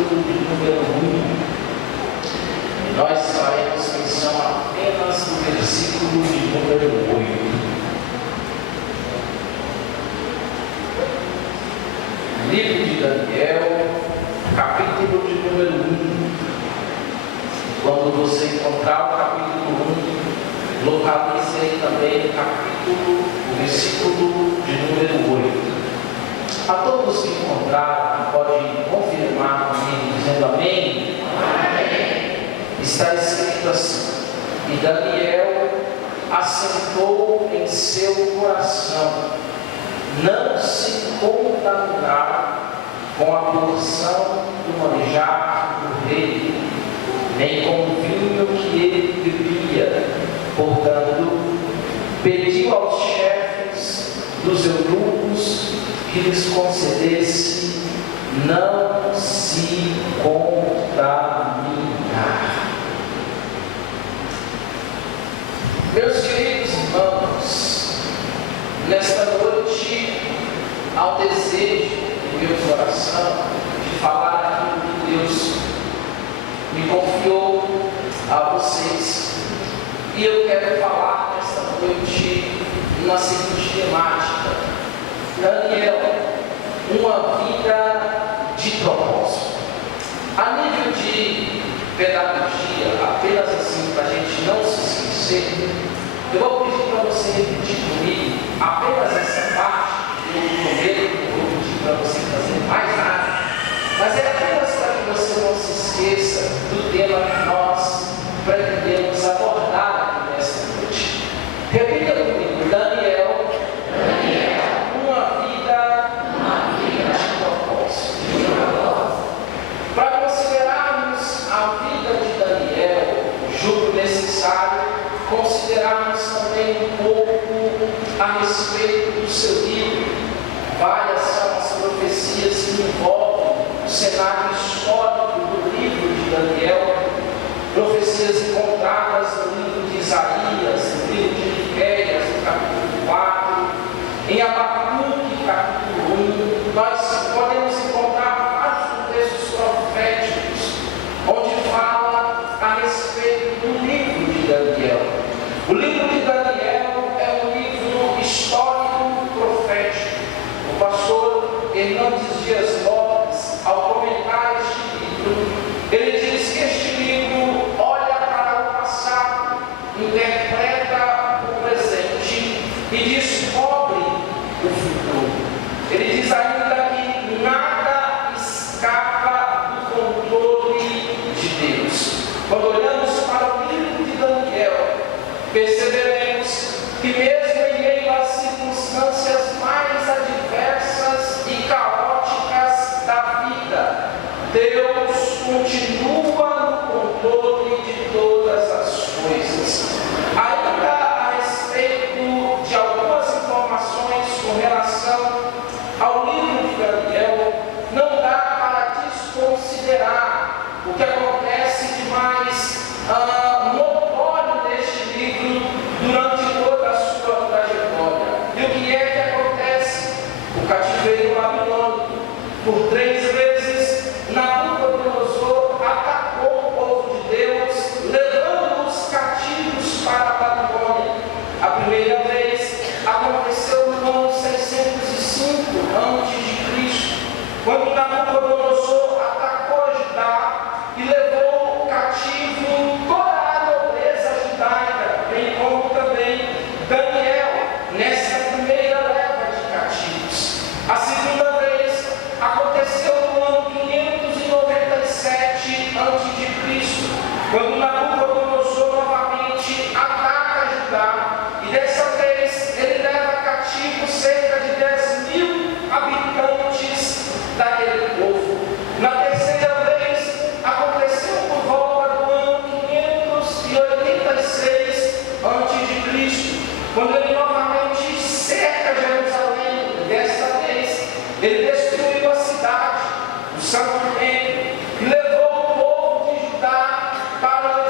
capítulo de número 1. Nós faremos menção apenas do versículo de número 8. Livro de Daniel, capítulo de número 1. Quando você encontrar o capítulo 1, localize aí também o versículo de número 8. A todos que encontraram, podem confirmar comigo, dizendo amém? Amém. Está escrito assim: e Daniel assentou em seu coração não se contaminar com a porção do manjar do rei, nem com o vinho que ele bebia. Portanto, pediu aos chefes dos eunucos que lhes concedesse não se contaminar. Meus queridos irmãos, nesta noite há um desejo no meu coração de falar aquilo que Deus me confiou a vocês. E eu quero falar nesta noite na seguinte temática: Daniel, uma vida de propósito. A nível de pedagogia, apenas assim para a gente não se esquecer, eu vou pedir para você repetir comigo apenas essa parte. Eu prometo que eu vou pedir para você fazer mais nada, mas é apenas para que você não se esqueça do tema que nós pretendemos abordar aqui nesta noite. Repita comigo: Daniel, uma vida de propósito. Para considerarmos a vida de Daniel, julgo necessário considerarmos também um pouco a respeito do seu livro. Várias são as profecias que envolvem o cenário histórico do livro de Daniel, profecias encontradas no livro de Isaías, no livro de Miqueias, no capítulo 4, em Abacuque, capítulo 1. Nós podemos encontrar vários textos proféticos onde fala a respeito do livro de Daniel. O livro de Daniel é um livro histórico profético. O pastor Hernandes Dias Lopes, ao comentar este livro, ele diz que este livro olha para o passado, interpreta o presente e descobre o futuro. Ele diz ainda que nada escapa do controle de Deus. Quando olhamos para o livro de Daniel, perceberemos que mesmo em meio às circunstâncias mais adversas e caóticas da vida, Deus continua no controle de todas as coisas. Ainda a respeito de algumas informações com relação ao livro de Daniel, não dá para desconsiderar o que acontece de mais notório neste livro durante toda a sua trajetória. E o que é que acontece? O cativeiro babilônico. Por 3 vezes, Nabucodonosor atacou o povo de Deus, levando-os cativos para a Babilônia. A primeira vez aconteceu no ano 605 a.C., quando Nabucodonosor atacou Judá e levou cativo toda a nobreza judaica, bem como também Daniel, nessa primeira leva de cativos. A segunda vez aconteceu no ano 597 a.C., quando Nabucodonosor novamente ataca Judá, e dessa vez ele leva cativo cerca de 10.000 habitantes daquele povo. Na terceira vez aconteceu por volta do ano 586 a.C., quando ele novamente cerca Jerusalém. Dessa vez ele destruiu a cidade, o Santo Templo, e levou o povo de Judá para o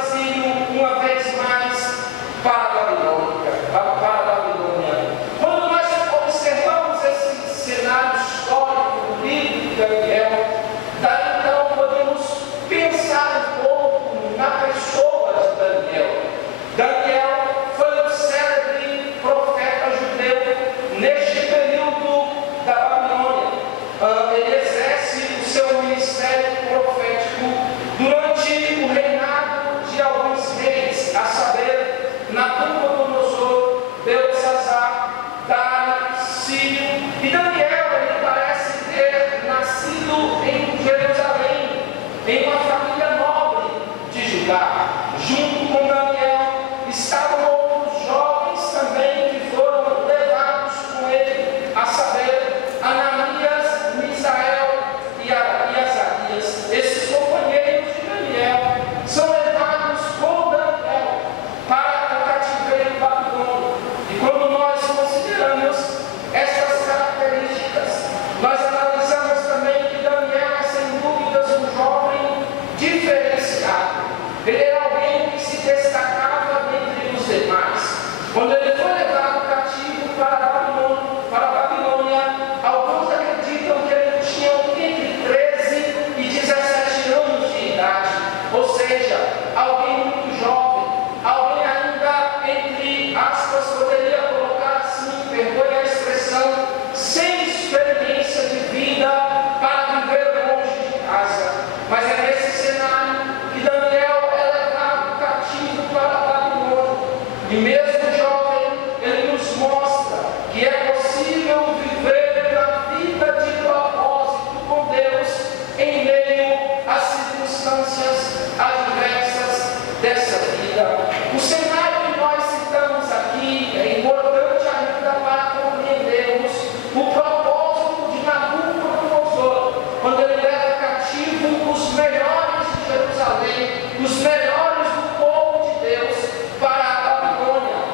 Mas é nesse cenário que Daniel é levado cativo para a Babilônia. E mesmo jovem, ele nos mostra que é possível viver na vida de propósito com Deus em meio às circunstâncias adversas dessa vida. O cenário que nós citamos aqui é importante ainda para compreendermos o propósito de Nabucodonosor, quando ele leva cativo os melhores de Jerusalém, os melhores do povo de Deus, para a Babilônia.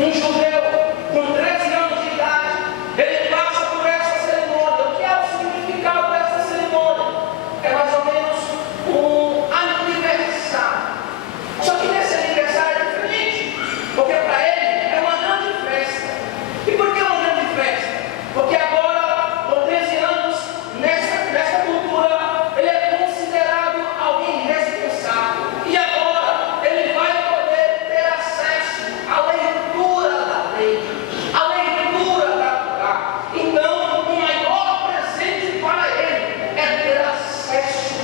Um judeu com 13 anos de idade, ele passa por essa cerimônia. O que é o significado dessa cerimônia? É mais ou menos um aniversário. Só que nesse aniversário é diferente, porque para ele é uma grande festa. E por que uma grande festa? Porque agora, com 13 anos, nessa cultura, ele é considerado alguém responsável. E agora, ele vai poder ter acesso à leitura da lei, à leitura da Torá. Então, o maior presente para ele é ter acesso,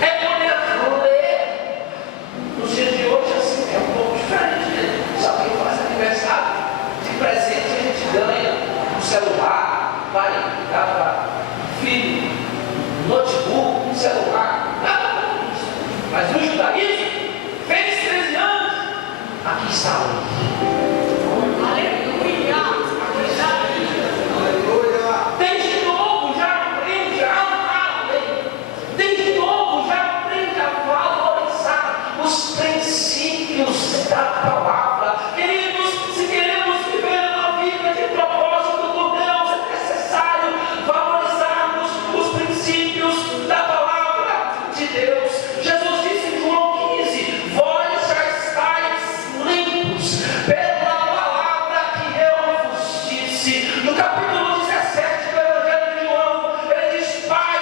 é poder ler. Nos dias de hoje, assim, é um pouco diferente, né? Se alguém faz aniversário, de presente a gente ganha um celular, vai dar para filho, um notebook, um celular, nada para isso. Mas no judaísmo, fez 13 anos, aqui está a lei. Aleluia! Aqui está a lei. Desde novo já aprende a amar a lei. Desde novo já aprende a valorizar os princípios da palavra. Queridos, se queremos viver uma vida de propósito com Deus, é necessário valorizarmos os princípios da palavra de Deus. Jesus disse em João 15: vós já estáis limpos pela palavra que eu vos disse. No capítulo 17 do Evangelho de João, ele diz: Pai,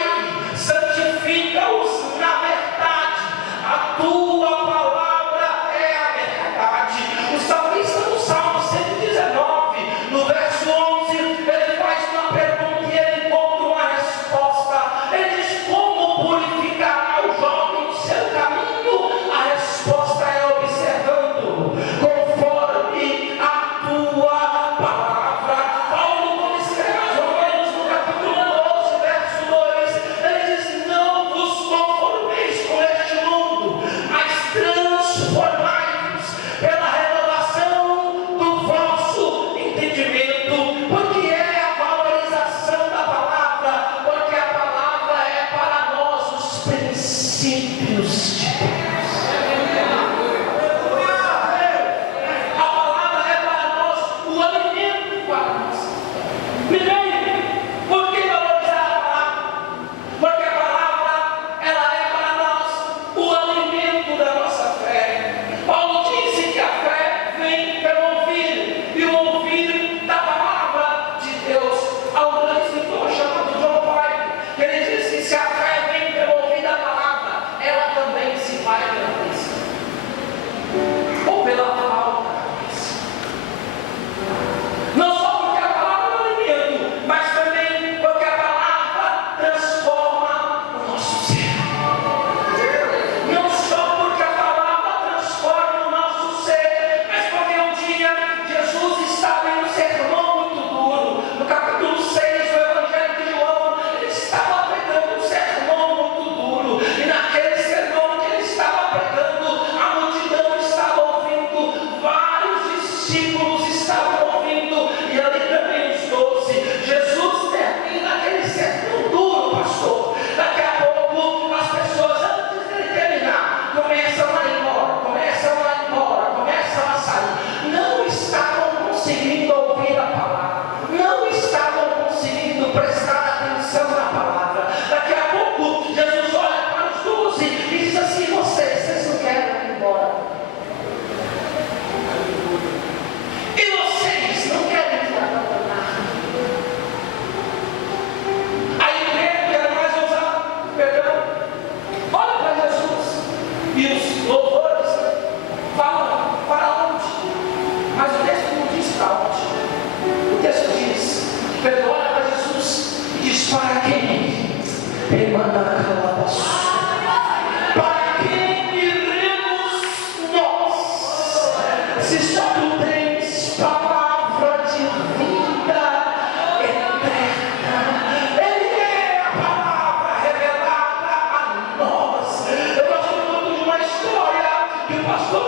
santifica-os na verdade, a tua palavra é a verdade. O salmista no Salmo 119, no verso 11, ele faz uma pergunta e ele encontra uma resposta. Ele diz: como purificará o jovem o seu caminho? A resposta é observando, conforme a tua palavra. Paulo, quando escreve aos Romanos, no capítulo 12, verso 2, ele diz: não vos conformeis com este mundo, mas transformai-vos pela renovação do vosso entendimento. Porque é a valorização da palavra, porque a palavra é para nós os princípios de Deus. A palavra é para nós o alimento para nós. Primeiro, por que valorizar a palavra? Porque a palavra, ela é para nós o alimento da nossa fé. Paulo disse que a fé vem pelo ouvir, e o ouvir da palavra de Deus. Há um grande escritor chamado John Piper, que ele diz que se a fé vem pelo ouvir da palavra, ela também se vai pela crença, ou pela falta da crença. Não só porque a palavra é um alimento, mas também porque a palavra transforma o nosso ser. Não só porque a palavra transforma o nosso ser, mas porque um dia Jesus estava em um sermão muito duro. No capítulo 6 do Evangelho de João, ele estava pregando um sermão muito duro. E naquele sermão que ele estava pregando, a multidão estava ouvindo, vários discípulos estavam ouvindo, e ali também os 12. Jesus termina aquele sermão duro, pastor. Daqui a pouco as pessoas, antes dele terminar, começam a ir embora, começam a sair. Não estavam conseguindo ouvir a palavra, não estavam conseguindo prestar atenção na palavra. Daqui a pouco Jesus olha para os 12 e diz assim: vocês não querem ir embora? E vocês não querem me abandonar? Aí Pedro, que era mais ousado, Pedrão, olha para Jesus, e os louvores falam para onde? Mas o texto não diz para onde. O texto diz: Pedro olha para Jesus e diz: para quem? Ele manda calar. Para quem iremos nós? Se só tu tens palavra de vida eterna. Ele é a palavra revelada a nós. Eu gosto muito de uma história que o pastor